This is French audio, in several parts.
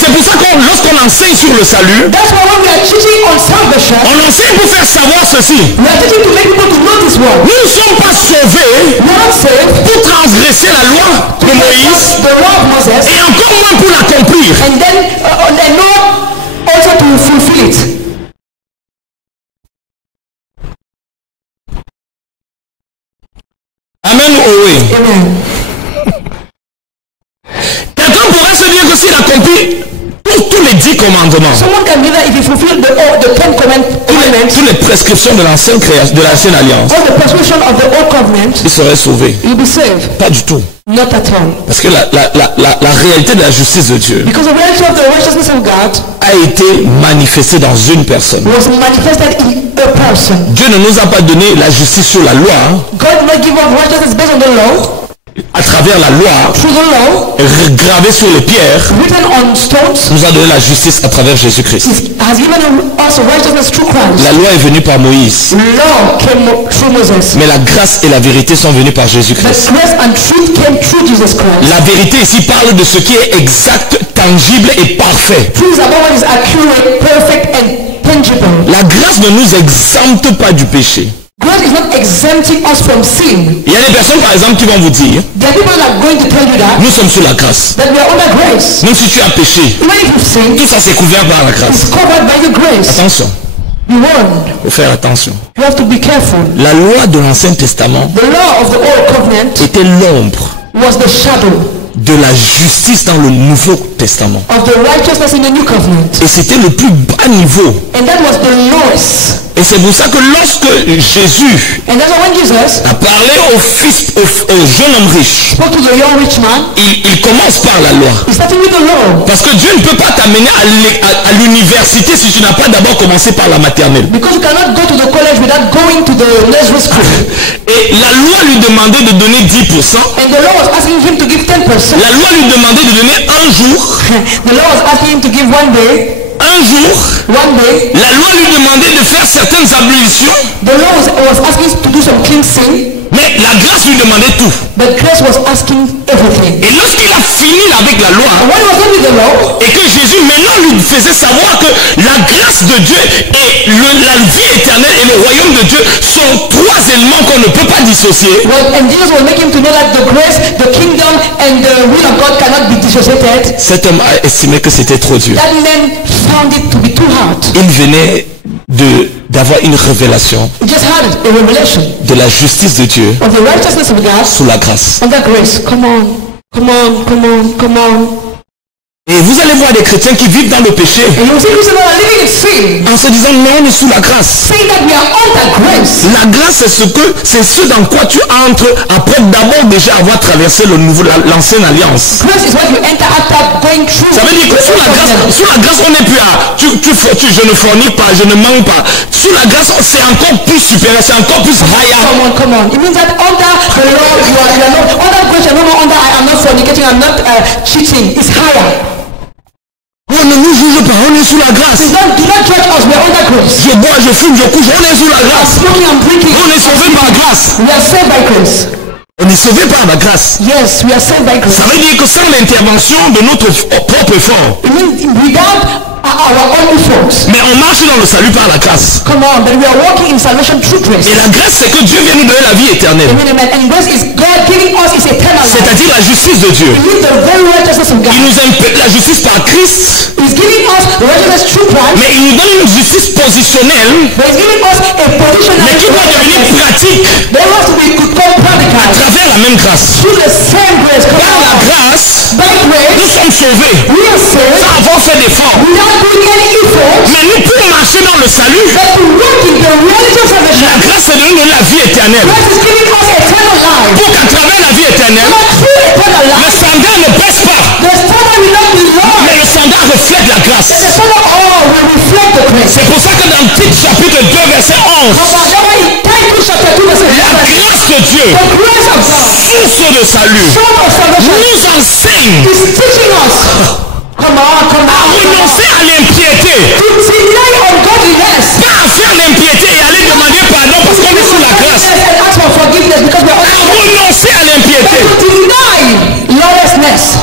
c'est pour ça que lorsqu'on enseigne sur le salut, That's why when we are teaching on salvation, on enseigne pour faire savoir ceci. we are teaching to make people to know this word. Nous ne sommes pas sauvés We are not saved pour transgresser la loi de Moïse the law of Moses, et encore moins pour l'accomplir. and then not also to fulfill it. Amen ou oui? Amen. Quelqu'un pourrait se dire que s'il accomplit tous les 10 commandements, Someone can be that if you fulfill the 10 commandments, toutes les prescriptions de l'ancienne alliance, all the prescription of the old covenant, il serait sauvé. you'll be saved. Pas du tout. Not at all. Parce que la réalité de la justice de Dieu Because the reality of the righteousness of God a été manifestée dans une personne. was manifested in a person. Dieu ne nous a pas donné la justice sur la loi, God did not give us righteousness based on the law, à travers la loi, through the law, gravée sur les pierres, written on stones, nous a donné la justice à travers Jésus-Christ. has given us righteousness through Christ. La loi est venue par Moïse, Law came through Moses. mais la grâce et la vérité sont venues par The Jésus-Christ. grace and truth came through Jesus Christ. La vérité ici parle de ce qui est exact, tangible et parfait. Truth is about what is accurate, perfect, and tangible. La grâce ne nous exempte pas du péché. God is not exempting us from sin. Il y a des personnes par exemple qui vont vous dire, There are people that are going to tell you nous sommes sous la grâce. that we are under grace. Même si tu as péché, Even if you've sinned, tout ça c'est couvert par la it's grâce. covered by the grace. Attention, Be warned. il faut faire attention. You have to be careful. La loi de l'Ancien Testament The law of the old covenant était l'ombre was the shadow de la justice dans le Nouveau Testament. of the righteousness in the new covenant. Et c'était le plus bas niveau. And that was the lowest. Et c'est pour ça que lorsque Jésus And that's why when Jesus a parlé au jeune homme riche, spoke to the young rich man, il commence par la loi. he started with the law. Parce que Dieu ne peut pas t'amener à l'université si tu n'as pas d'abord commencé par la maternelle. Because you cannot go to the college without going to the nursery school. Et la loi lui demandait de donner 10%. And the law was asking him to give 10%. La loi lui demandait de donner un jour. The law was asking him to give one day. Un jour. One day. La loi lui demandait de faire certaines ablutions. The law was asking him to do some cleansing. Mais la grâce lui demandait tout. But grace was asking everything. Et lorsqu'il a fini avec la loi, And when he was done with the law, et que Jésus maintenant lui faisait savoir que la grâce de Dieu et la vie éternelle et le royaume de Dieu sont trois éléments qu'on ne peut pas dissocier. and Jesus was making him to know that the grace, the kingdom, and the will of God cannot be dissociated. Cet homme a estimé que c'était trop dur. That man found it to be too hard. Il venait d'avoir une révélation He just had a revelation de la justice de Dieu of the righteousness of God sous la grâce. under grace. Come on, come on, come on, come on. Et vous allez voir des chrétiens qui vivent dans le péché And you will see Christians that are living in sin, en se disant non, on est sous la grâce. saying that we are under grace. La grâce c'est ce dans quoi tu entres après d'abord déjà avoir traversé l'ancienne alliance. Grace is what you enter after going through. Ça veut dire que sous la grâce on n'est plus à je ne fornique pas, je ne mens pas. Sous la grâce c'est encore plus supérieur, c'est encore plus higher. Come on. It means that under the law, you are not under grace. You are no more under. I am not fornicating. I am not cheating. It's higher. On ne nous juge pas, on est sous la grâce. Do not judge us. We are under grace. Je bois, je fume, je couche, on est sous la grâce. Smoking and drinking. On est sauvé par grâce. We are saved by grace. On est sauvé par la grâce. Yes, we are saved by grace. Ça veut dire que sans l'intervention de notre propre effort, It means without our own efforts. mais on marche dans le salut par la grâce. Come on, but we are walking in salvation through grace. Et la grâce, c'est que Dieu vient nous donner la vie éternelle. Amen, amen. And grace is God giving us His eternal life. C'est-à-dire la justice de Dieu. It means the very righteousness of God. Il nous impute la justice par Christ, He's giving us the righteousness through Christ. mais il nous donne une justice positionnelle, But He's giving us a positional mais qui doit devenir pratique They have to be become à practical travers la même grâce. through the same grace. Come Par la on. grâce, By grace, nous sommes sauvés we are saved sans avoir fait d'effort. without doing any effort. Mais nous, pour marcher dans le salut, But to walk in the reality of la salvation, grâce est de nous donner la vie éternelle. Christ is giving us eternal life. Pour qu'à travers la vie éternelle, But through eternal le life, standard ne pèse pas, the standard will not be low. mais le standard reflète la grâce. The standard will reflect the grace. C'est pour ça que dans Tite chapitre 2 verset 11, However, in Titus chapter 2 verse la 11, grâce de Dieu, the grace of God, source de salut, source of salvation, nous enseigne is teaching us. Come on, come à on. renoncer à l'impiété, To deny ungodliness. pas à faire l'impiété et aller demander pardon parce qu'on est sous la grâce. And ask for forgiveness because we are À renoncer à l'impiété, to deny lawlessness.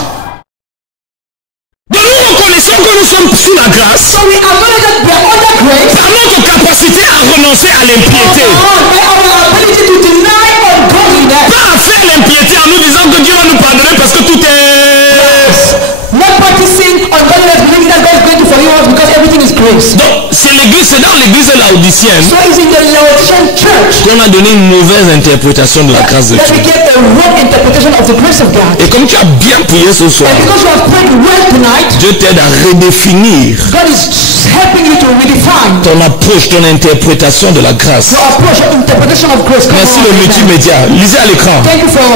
de nous reconnaissant que nous sommes sous la grâce, So we acknowledge that we are under grace. par notre capacité à renoncer à l'impiété, By our ability to deny ungodliness. pas à faire l'impiété en nous disant que Dieu va nous pardonner parce que tout est... Not practicing ungodliness, believing that God is going to forgive us because everything is grace. Donc, c'est dans l'église laodicienne So it's in the Laodicean church qu'on a donné une mauvaise interprétation de la grâce de that we Dieu. get a wrong interpretation of the grace of God. Et comme tu as bien prié ce soir, And because you have prayed well tonight, Dieu t'aide à redéfinir God is helping you to redefine ton approche, ton interprétation de la grâce. your approach, your interpretation of grace. Come Merci on, le amen. multimédia. Lisez à l'écran. Thank you for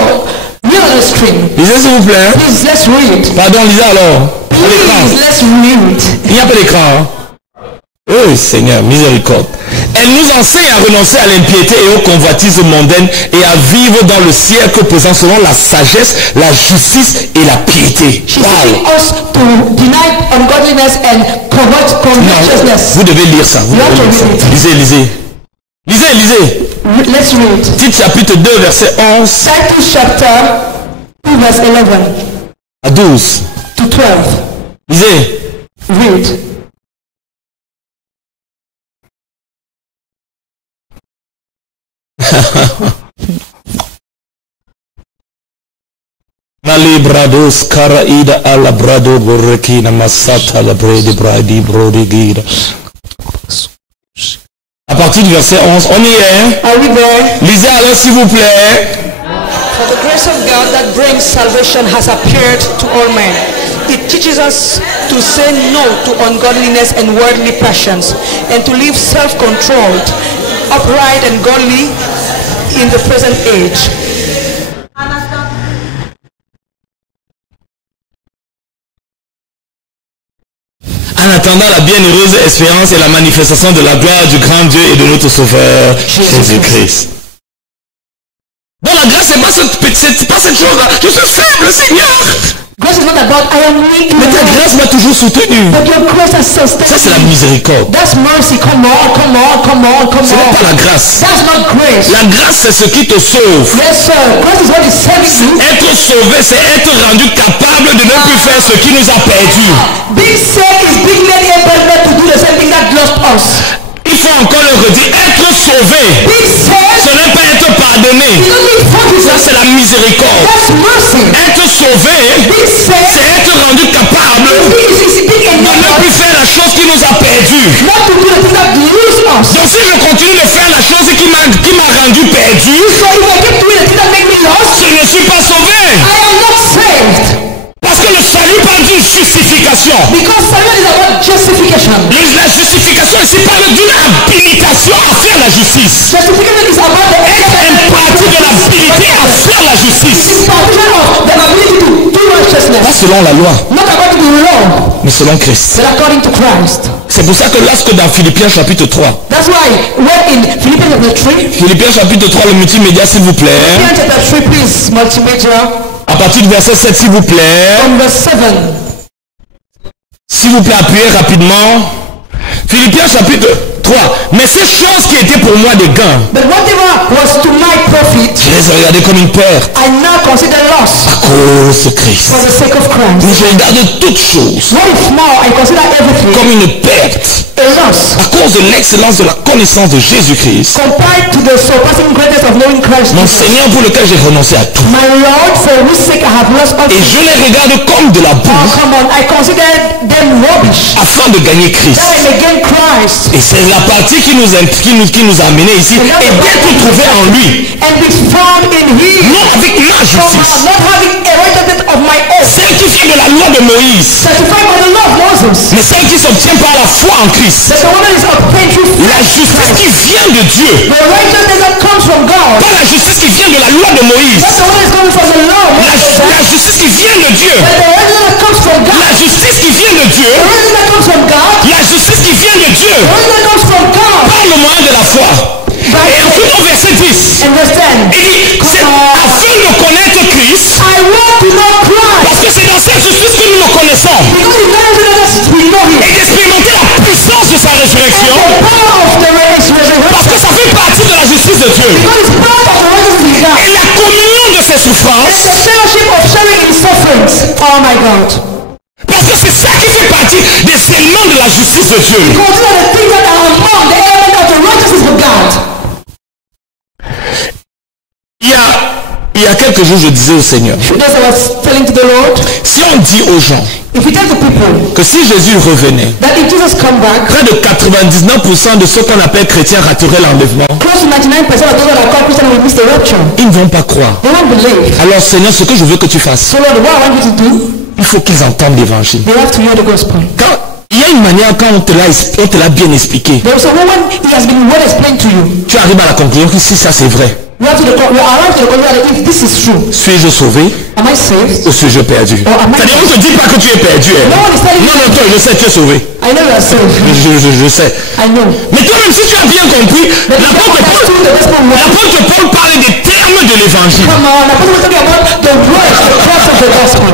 read on the screen. Lisez s'il vous plaît. Please, let's read. Pardon, lisez alors. À l'écran. Please, let's read. Il n'y a pas d'écran. Hein? Oh Seigneur, miséricorde. Elle nous enseigne à renoncer à l'impiété et aux convoitises mondaines et à vivre dans le siècle présent selon la sagesse, la justice et la piété. She's teaching us to deny ungodliness and corrupt covetousness. Vous devez lire ça. Vous You have devez to lire ça. read it. Lisez, lisez. Lisez, lisez. Let's read. Tite chapitre 2, verset 11 Titus chapter 2 verse 11 à 12. to 12. Lisez. Read. Mali brados karaida ala brado borrekina masata la bredi bradi brodigida. À partir du verset 11, on y est. Are we there? Lisez alors s'il vous plaît. For the grace of God that brings salvation has appeared to all men. It teaches us to say no to ungodliness and worldly passions and to live self-controlled, upright and godly in the present age. En attendant la bienheureuse espérance et la manifestation de la gloire du grand Dieu et de notre Sauveur Jésus-Christ. Bon, la grâce, c'est pas cette chose-là. Je suis faible, Seigneur. Grace is not about I am weak, Mais ta grâce m'a toujours soutenu. but your grace has sustained Ça, c'est la me. miséricorde. That's mercy. Come on, come on, come on, come Ce n'est pas la on. grâce. That's not grace. La grâce, c'est ce qui te sauve. Yes, sir. Grace is what is saving you. Être sauvé, c'est être rendu capable de ne plus faire ce qui nous a perdus. Being saved is being made able to do the same thing that lost us. Il faut encore le redire. Être sauvé, Being saved ce n'est pas être pardonné. is not being Ça, forgiven. c'est la miséricorde. That's mercy. Être sauvé, Being saved c'est être rendu capable is being de ne enabled plus faire la chose qui nous a perdus. not to do the thing that lose us. Donc si je continue de faire la chose qui m'a rendu perdu, So if I keep doing the thing that make me lost, je ne suis pas sauvé. I am not saved. Parce que le salut parle d'une justification. Because salvation is about justification. La justification ici parle d'une habilitation à faire la justice. Justification is about the Imparti de l'habilité à faire la justice. impartition of the ability to do righteousness. Pas selon la loi, Not according to the law, mais selon Christ. but according to Christ. C'est pour ça que lorsque dans Philippiens chapitre 3, That's why when in Philippians chapter 3, Philippiens chapitre 3, le multimédia s'il vous plaît, Philippians chapter 3, please, multimedia, à partir du verset 7 s'il vous plaît, from verse 7. s'il vous plaît appuyez rapidement. Philippiens chapitre 3, mais ces choses qui étaient pour moi des gains, But whatever was to my profit, je les ai regardées comme une perte I now consider loss à cause de Christ. for the sake of Mais Christ. je regarde toutes choses What if now I consider everything comme une perte a loss à cause de l'excellence de la connaissance de Jésus-Christ, compared to the surpassing greatness of knowing Christ mon Jesus, Seigneur pour lequel j'ai renoncé à tout. my Lord, for whose sake I have lost all Et things. je les regarde comme de la Oh, boue come on, I consider them rubbish afin de gagner Christ. that I may gain Christ Et c'est la partie qui nous a amenés ici et bien tout trouver en lui. and be found in Him. Non avec ma justice, Not having a righteousness of my own, celle qui vient de la loi de Moïse, certified by the law of Moses, mais celle qui s'obtient par la foi en Christ. that the one that is obtained through La justice qui vient de Dieu, the righteousness that comes from God, pas la justice qui vient de la loi de Moïse. that's the one that is coming from the law of Moses, La justice qui vient de Dieu, but the righteousness that comes from God, la justice qui vient de Dieu, the righteousness that comes from God, la justice qui vient de Dieu, the righteousness that comes from God, par le moyen de la foi. Et ensuite au verset 10, and verse 10, il dit, c'est afin de connaître Christ, I want to know Christ, parce que c'est dans cette justice que nous le connaissons, because in that righteousness we know Him, et d'expérimenter la puissance de sa résurrection, the power of the resurrection, parce que ça fait partie de la justice de Dieu. because it's part of the righteousness of God, Et la communion de ses and souffrances the fellowship of sharing in suffering, partie des éléments de la justice de Dieu. Consider the things that are among the elements of the righteousness of God. Il y a quelques jours, je disais au Seigneur, As I was telling to the Lord, si on dit aux gens if we tell the people que si Jésus revenait, that if Jesus come back, près de 99% de ceux qu'on appelle chrétiens rateraient l'enlèvement, close to 99% of those that are called Christians will miss the rapture. ils ne vont pas croire. They won't believe. Alors Seigneur, ce que je veux que tu fasses, So Lord, what I want you to do, il faut qu'ils entendent l'évangile. they have to hear the gospel. Quand il y a une manière, quand on te l'a bien expliqué, There is a woman, it has been well explained to you. tu arrives à la conclusion que si ça c'est vrai, We arrive to the conclusion that if this is true, suis-je sauvé am I saved? ou suis-je perdu? Or am I C'est-à-dire, on ne te dit pas que tu es perdu. Hein. No one is telling Non, non, toi, je sais, tu es sauvé. I know you are saved. Je sais. I know. Mais toi-même, si tu as bien compris, l'apôtre Paul parle des termes de l'évangile. Come on, I'm talking about the words, the parts of the gospel.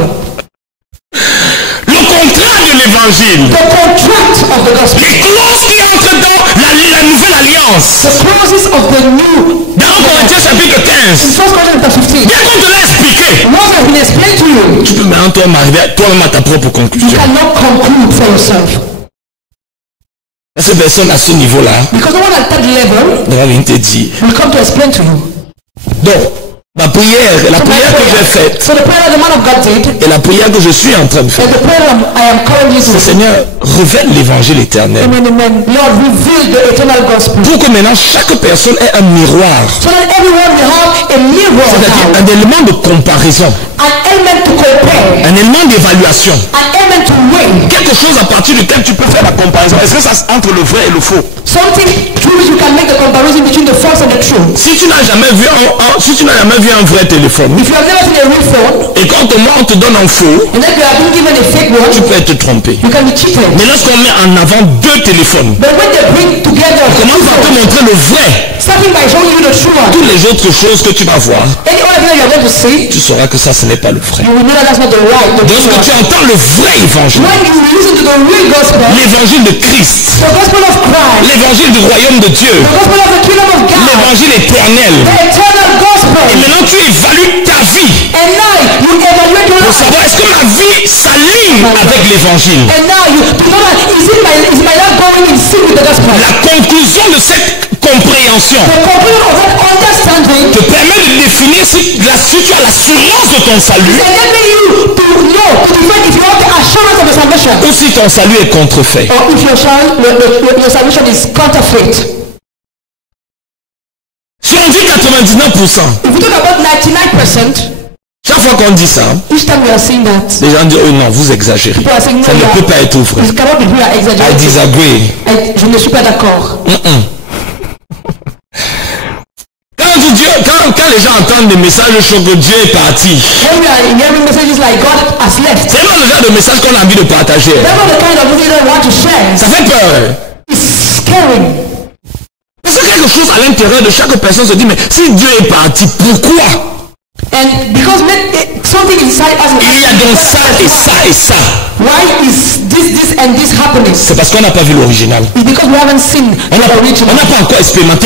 Le contrat de l'évangile. The contract of the gospel. Les clauses qui entrent dans la nouvelle alliance. The clauses of the new. Dans Corinthiens chapitre 15. 1 Corinthians 15. Bien qu'on te l'a expliqué. What has been explained to you, Tu peux maintenant arriver toi-même à ta propre you conclusion. cannot conclude for yourself. Cette personne à ce niveau-là, Because no one at that level va venir te dire. will come to explain to you. Donc, la prière que j'ai faite, So the prayer that the man of God did, et la prière que je suis en train de faire, and the prayer that I am currently c'est doing, Seigneur, révèle l'évangile éternel. amen, amen. Lord, reveal the eternal gospel. Pour que maintenant chaque personne ait un miroir. So that everyone will have a mirror C'est-à-dire now, un élément de comparaison, an element to compare, un élément d'évaluation. an element to weigh. Quelque chose à partir duquel tu peux faire la comparaison. Est-ce que ça entre le vrai et le faux? Something through which you can make the comparison between the false and the true. Si tu n'as jamais vu un vrai téléphone, If you have never seen a real phone, et quand on te donne un faux, and then you have been given a fake tu one, peux être trompé. you can be cheated. Mais lorsqu'on met en avant deux téléphones, But when they bring together on the commence two par te phones, montrer le vrai. starting by showing you the true one, Toutes les autres choses que tu vas voir, any other thing that you are going to see, tu sauras que ça, ce n'est pas le vrai. you will know that that's not the right, the true Lorsque tu one. entends le vrai évangile, When you listen to the real gospel, l'évangile de Christ, the gospel of Christ, l'évangile du royaume de Dieu, the gospel of the kingdom of God, l'évangile éternel, the eternal gospel, et maintenant tu évalues ta vie and now you evaluate your pour life, savoir est-ce que ma vie s'aligne avec l'évangile. and now you to know that is my life going in sync with the gospel? La conclusion de cette compréhension The conclusion of that understanding te permet de définir si tu as l'assurance de ton salut is enabling you to know, to define if you have the assurance of your salvation, ou si ton salut est contrefait. or if your salvation is counterfeit. Si on dit 99%, If you talk about 99%, chaque fois qu'on dit ça, each time we are saying that, les gens disent, oh non, vous exagérez. people are saying no, Ça ne peut pas être vrai. it cannot be we are I exaggerating. disagree. Je ne suis pas d'accord. Quand les gens entendent des messages chauds que Dieu est parti, When we are hearing messages like God has left, c'est pas le genre de message qu'on a envie de partager. that's not the kind of message I want to share. Ça fait peur. It's scary. Parce que quelque chose à l'intérieur de chaque personne se dit, mais si Dieu est parti, pourquoi? And because something inside us Il y a donc ça et ça et ça. why is this and this happening? C'est parce qu'on n'a pas vu l'original. It's because we haven't seen On the original. n'a pas encore expérimenté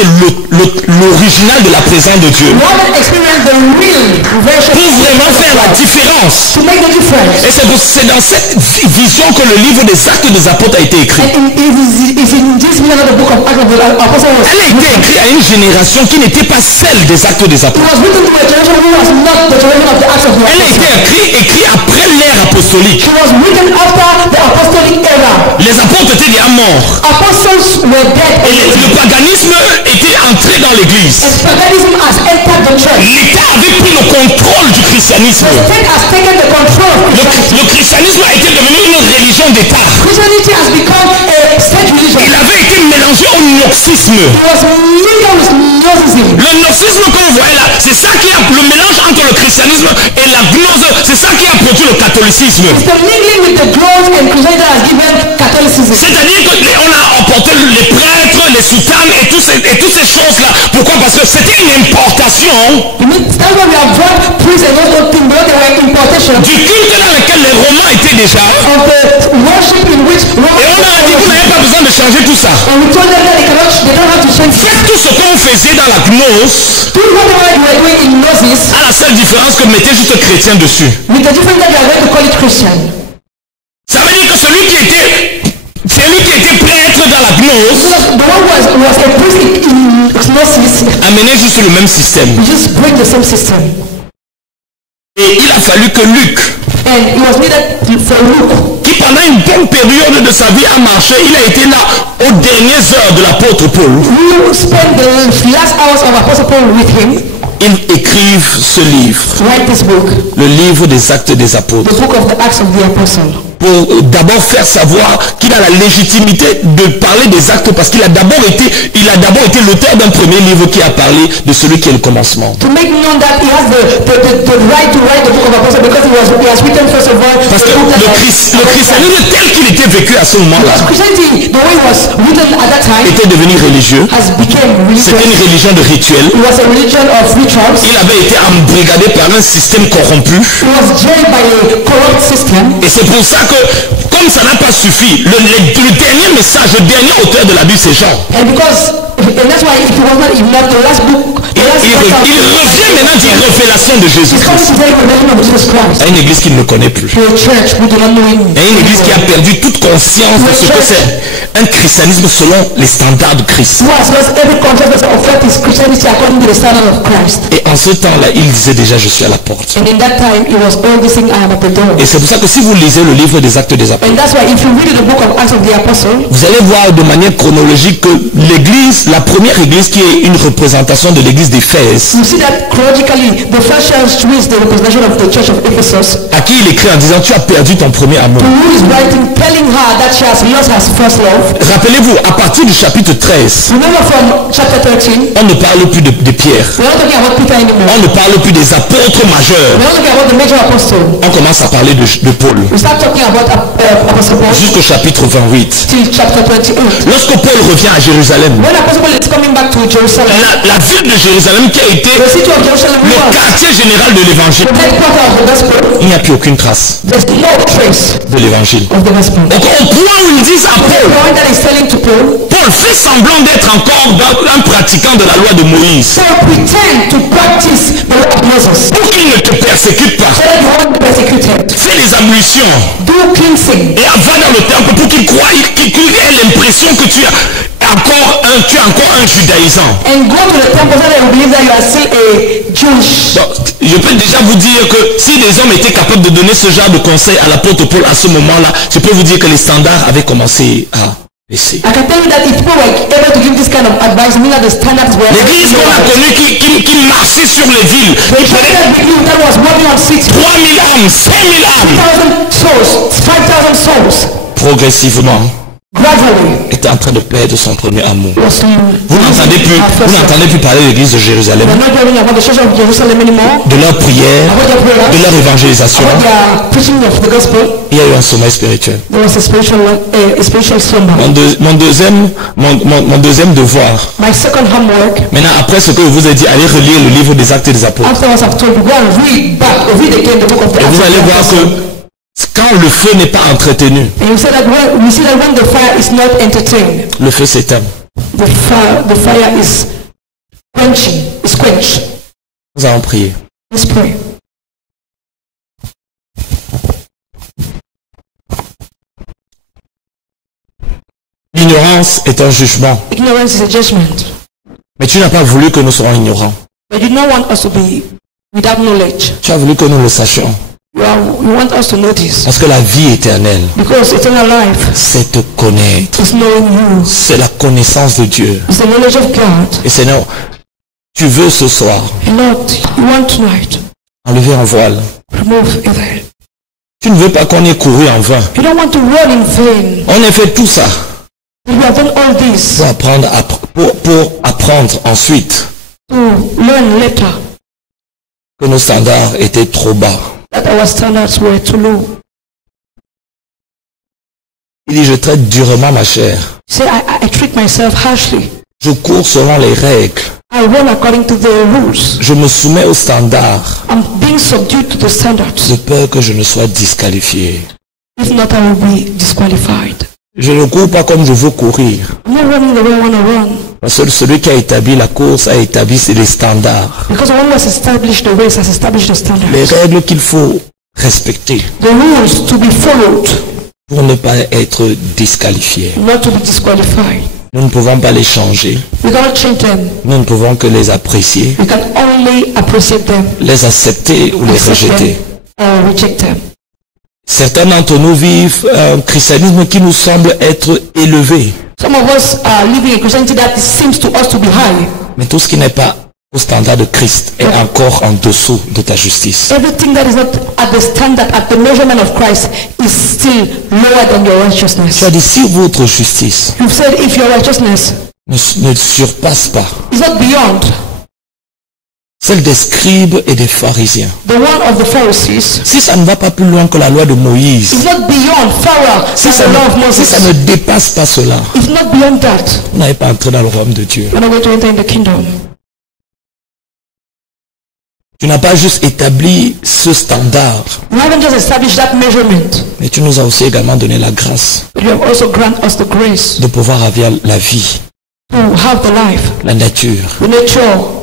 l'original de la présence de Dieu. We haven't experienced the real version Pour vraiment faire la of God. différence. To make the difference. Et c'est dans cette vision que le livre des Actes des Apôtres a été écrit. And it's in this vision of the book of Acts of the Apostle was Elle a été écrite à une génération qui n'était pas celle des Actes des It Apôtres. was written to a generation who was not the generation of the Acts of the Elle a Apostles. été écrite après l'ère apostolique. It was written after the apostolic era. Les apôtres étaient déjà morts. Apostles were dead Et already. le paganisme était entré dans l'église. And paganism has entered the church. L'État avait pris le contrôle du christianisme. The state has taken the control of Christianity. Le christianisme a été devenu une religion d'État. Christianity has become a state religion. Il avait été mélangé au gnosticisme. It was mingled with Gnosticism. Le gnosticisme que vous voyez là, c'est ça qui a le mélange entre le christianisme et la gnose, c'est ça qui a produit le catholicisme. It's the mingling with the growth and Christianity that has given Catholicism. C'est-à-dire qu'on a emporté les prêtres, les soutanes et toutes ces choses-là. Pourquoi? Parce que c'était une importation That's why we have brought priests and those things because they were importation du culte dans lequel les Romains étaient déjà. of the worship in which Et on a dit que vous n'avez pas besoin de changer tout ça. and we told them that they don't have to change. Faites tout ce qu'on faisait dans la gnose, Do whatever you were doing in Gnosis à la seule différence que mettez juste chrétien dessus. with the difference that you are going to call it Christian. Ça veut dire que celui qui était The one who was a priest in Gnosis, amenait juste le même système. you just bring the same system. Et il a fallu que Luc, And it was needed for Luke, qui pendant une bonne période de sa vie a marché, il a été là aux dernières heures de l'apôtre Paul, who spent the last hours of Apostle Paul with him, il écrive ce livre, write this book, le livre des Actes des Apôtres, the book of the Acts of the Apostle. pour d'abord faire savoir qu'il a la légitimité de parler des actes parce qu'il a d'abord été l'auteur d'un premier livre qui a parlé de celui qui est le commencement. To make known that he has the right to write the book of Apostle because he has written first of all Parce que le christianisme tel qu'il était vécu à ce moment-là Christianity, the way it was written at that time, était devenu religieux. has become C'était une religious. religion de rituel. It was a religion of rituals. Il avait été embrigadé par un système corrompu. It was joined by a corrupt system. Et c'est pour ça que, comme ça n'a pas suffi, le dernier message, le dernier auteur de la Bible, c'est Jean. And that's why if it was not enough, the last book, the last Il revient maintenant d'une révélation de it's coming Jésus-Christ to tell you the revelation of Jesus Christ. à une église qu'il ne connaît plus. To a church who do not know him. Et une église qui a perdu toute conscience de ce que c'est un christianisme selon les standards de Christ. Who has lost every consciousness of what is Christianity according to the standard of Christ. Et en ce temps-là, il disait déjà, je suis à la porte. And in that time, it was all this thing, I am at the door. Et c'est pour ça que si vous lisez le livre des Actes des Apôtres, And that's why if you read the book of Acts of the Apostle, vous allez voir de manière chronologique que l'église, la première église qui est une représentation de l'église d'Éphèse, you see that chronologically, the first church is the representation of the church of Ephesus, à qui il écrit en disant, tu as perdu ton premier amour. who is writing, telling her that she has lost her first love. Rappelez-vous, à partir du chapitre 13, Remember from chapter 13, on ne parle plus de Pierre. we're not talking about Peter anymore. On ne parle plus des apôtres majeurs. We're not talking about the major apostle. On commence à parler de Paul. We start talking about Apostle Paul Jusqu'au chapitre 28. till chapter 28. Lorsque Paul revient à Jérusalem, When Apostle Paul is coming back to Jerusalem, la ville de Jérusalem qui a été the city of Jerusalem le was quartier général de l'évangile, the headquarters of the gospel. il n'y a plus aucune trace There's no trace de l'évangile. of the gospel. Donc au point où ils disent à The Paul, point that is telling to Paul, Paul fait semblant d'être encore un pratiquant de la loi de Moïse so pretend to practice the law of Moses. pour qu'il ne te persécute pas. So that you won't be persecuted. Fais les ablutions Do cleansing. et va dans le temple pour qu'il croie, qu'il ait l'impression que tu es encore un judaïsant. And go to the temple so that you believe that you are still a Jewish. Bon, je peux déjà vous dire que si les hommes étaient capables de donner ce genre de conseil à l'apôtre Paul à ce moment-là, je peux vous dire que les standards avaient commencé à baisser. I can tell you that if people were able to give this kind of advice, meaning that the standards were L'église qu'on a connue qui marchait sur les villes, the church that was working on cities, 3000 âmes, 5000 âmes, 5,000 souls, 5,000 souls, progressivement gradually était en train de perdre son premier amour. was Vous n'entendez plus parler de l'église de Jérusalem, We're not hearing about the church of Jerusalem anymore, de leur prière, about their prayers, de leur évangélisation. about their preaching of the gospel. Il y a eu un sommeil spirituel. There was a spiritual slumber. Mon deuxième devoir, My second homework, maintenant après ce que je vous ai dit, allez relire le livre des Actes des Apôtres. afterwards I've told you, go and read again the book of the Et Acts vous of allez the voir Apostles. que quand le feu n'est pas entretenu, And we see that when the fire is not entertained, le feu s'éteint. the fire is quenched. Nous allons prier. Let's pray. L'ignorance est un jugement. Ignorance is a judgment. Mais tu n'as pas voulu que nous soyons ignorants. But you don't want us to be without knowledge. Tu as voulu que nous le sachions. You want us to know this. Parce que la vie éternelle, Because eternal life c'est te connaître. is knowing you. C'est la connaissance de Dieu. It's the knowledge of God. Et Seigneur, tu veux ce soir And Lord, you want tonight, enlever un voile. remove a veil. Tu ne veux pas qu'on ait couru en vain. You don't want to run in vain. On a fait tout ça We have done all this pour apprendre ensuite to learn later que nos standards étaient trop bas. that our standards were too low. Il dit, je traite durement ma chair. Say, I treat myself harshly. Je cours selon les règles. I run according to the rules. Je me soumets aux standards I'm being subdued to the standards. de peur que je ne sois disqualifié. If not, I will be disqualified. Je ne cours pas comme je veux courir. I'm not running the way I want to run. Parce que celui qui a établi la course a établi les standards. Because the one who has established the race has established the standards. Les règles qu'il faut respecter The rules to be followed, pour ne pas être disqualifié. not to be disqualified. Nous ne pouvons pas les changer. We cannot change them. Nous ne pouvons que les apprécier, We can only appreciate them, les accepter ou les accept rejeter. them, or reject them. Certains d'entre nous vivent un christianisme qui nous semble être élevé. Some of us are living a Christianity that seems to us to be high. Mais tout ce qui n'est pas au standard de Christ est encore en dessous de ta justice. Everything that is not at the standard, at the measurement of Christ, is still lower than your righteousness. Tu as dit, si votre justice You've said if your righteousness ne surpasse pas is not beyond celle des scribes et des pharisiens, the one of the Pharisees, si ça ne va pas plus loin que la loi de Moïse, is not beyond far si than the law of si ça ne Moses, dépasse pas cela, if not beyond that, vous n'avez pas entré dans le royaume de Dieu. you're not going to enter in the kingdom. Tu n'as pas juste établi ce standard, You haven't just established that measurement, mais tu nous as aussi également donné la grâce but you have also granted us the grace de pouvoir avoir la vie, to have the life, la nature, the nature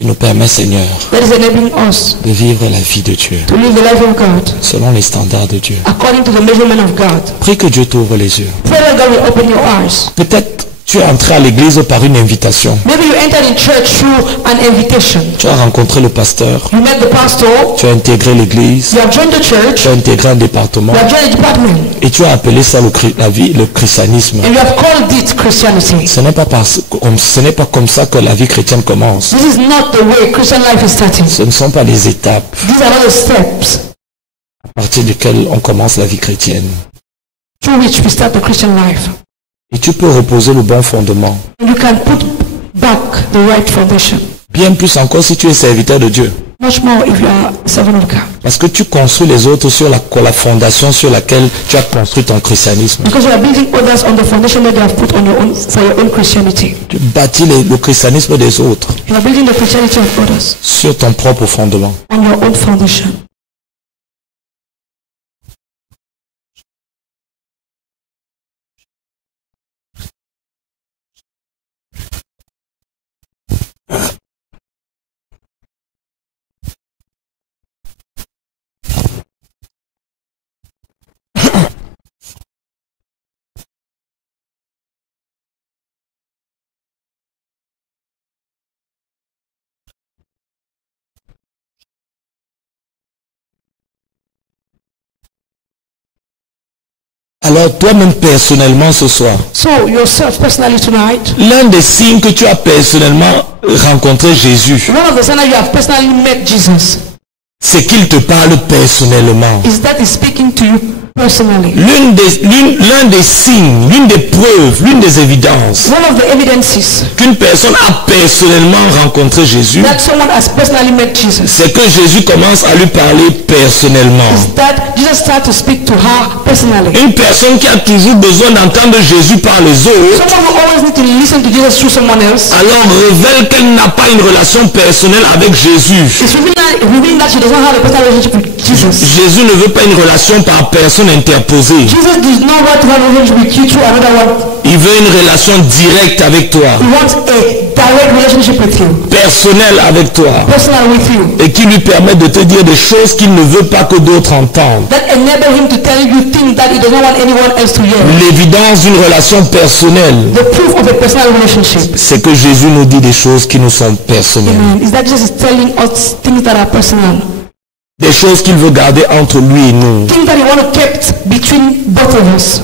qui nous permet, Seigneur, that is enabling us de vivre la vie de Dieu, to live the life of God selon les standards de Dieu. according to the measurement of God. Prie que Dieu t'ouvre les yeux. Pray that God will open your eyes. Peut-être tu es entré à l'église par une invitation. Maybe you entered in church through an invitation. Tu as rencontré le pasteur, You met the pastor, tu as intégré l'église, you have joined the church, tu as intégré un département you have joined the department, et tu as appelé ça le christianisme. and you have called it Christianity. Ce n'est pas comme ça que la vie chrétienne commence. This is not the way Christian life is starting. Ce ne sont pas les étapes These are not the steps à partir desquelles on commence la vie chrétienne. through which we start the Christian life. Et tu peux reposer le bon fondement. And you can put back the right foundation. Bien plus encore si tu es serviteur de Dieu. Much more if you are a servant of God. Parce que tu construis les autres sur la fondation sur laquelle tu as construit ton christianisme. Because you are building others on the foundation that you have put on your own, for your own Christianity. Tu bâtis le christianisme des autres You are building the Christianity of others sur ton propre fondement. on your own foundation. Alors toi-même personnellement ce soir, So yourself personally tonight, l'un des signes que tu as personnellement rencontré Jésus, one of the signs that you have personally met Jesus c'est qu'il te parle personnellement. is that he's speaking to you personally. L'un des signes, l'une des preuves, l'une des évidences One of the evidences qu'une personne a personnellement rencontré Jésus, that someone has personally met Jesus c'est que Jésus commence à lui parler personnellement. is that Jesus started to speak to her personally. Une personne qui a toujours besoin d'entendre Jésus par les autres, Someone who always needs to listen to Jesus through someone else alors révèle qu'elle n'a pas une relation personnelle avec Jésus. is revealing that she does not have a personal relationship with Jesus. Jésus ne veut pas une relation par personne interposée. Jesus does not want to have a relationship with you through another one. Il veut une relation directe avec toi, He wants a direct relationship with you, personnelle avec toi, personal with you, et qui lui permet de te dire des choses qu'il ne veut pas que d'autres entendent. that enable him to tell you things that he does not want anyone else to hear. L'évidence d'une relation personnelle, The proof of a personal relationship, c'est que Jésus nous dit des choses qui nous sont personnelles. is that Jesus is telling us things that are personal, Des choses qu'il veut garder entre lui et nous. things that he wants to keep between both of us.